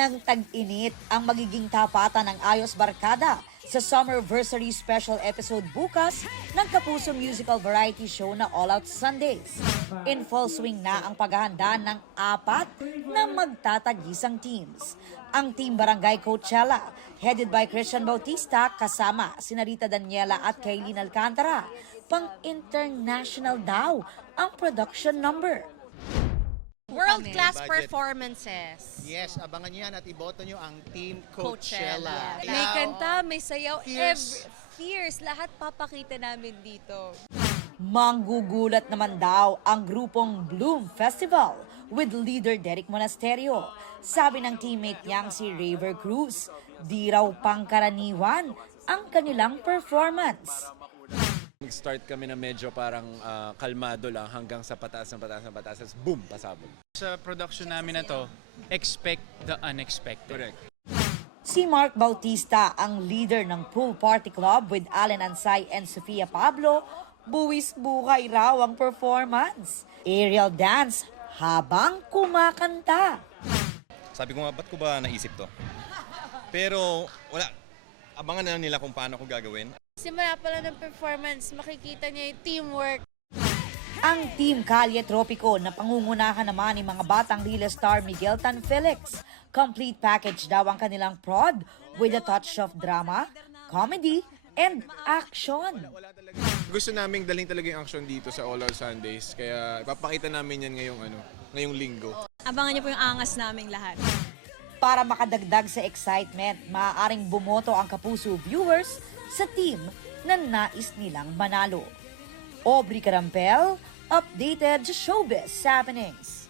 ng tag-init ang magiging tapatan ng Ayos Barkada sa Summerversary Special Episode bukas ng Kapuso Musical Variety Show na All Out Sundays. In full swing na ang paghahanda ng 4 na magtatagisang teams. Ang Team Barangay Coachella, headed by Christian Bautista, kasama sina Rita Daniela at Kaylin Alcantara. Pang-international daw ang production number. World-class Budget. performances. Yes, abangan niyo yan at iboto niyo ang Team Coachella. Coachella. May kanta, may sayaw, Fierce. fierce. Lahat papakita namin dito. Manggugulat naman daw ang grupong Bloom Festival with leader Derek Monasterio. Sabi ng teammate niyang si Raver Cruz, di raw pangkaraniwan ang kanilang performance. Nag-start kami na medyo parang kalmado lang hanggang sa pataas ng pataas ng pataas. Tapos boom, pasabog. Sa production namin na to, expect the unexpected. Correct. Si Mark Bautista, ang leader ng Pool Party Club with Allen Ansay and Sofia Pablo, buwis buhay raw ang performance. Aerial dance habang kumakanta. Sabi ko nga, ba't ko ba naisip to? Pero wala, abangan na nila kung paano ko gagawin. Simula pala ng performance, makikita niya yung teamwork. Ang Team Calle Tropico na pangungunahan naman ni mga batang Rila star Miguel Tan Felix. Complete package daw ang kanilang prod with a touch of drama, comedy, and action. Gusto naming dalhin talaga yung action dito sa All Out Sundays. Kaya ipapakita namin yan ngayong linggo. Abangan niyo po yung angas naming lahat. Para makadagdag sa excitement, maaaring bumoto ang Kapuso viewers sa team na nais nilang manalo. Aubrey Carampel, updated showbiz happenings.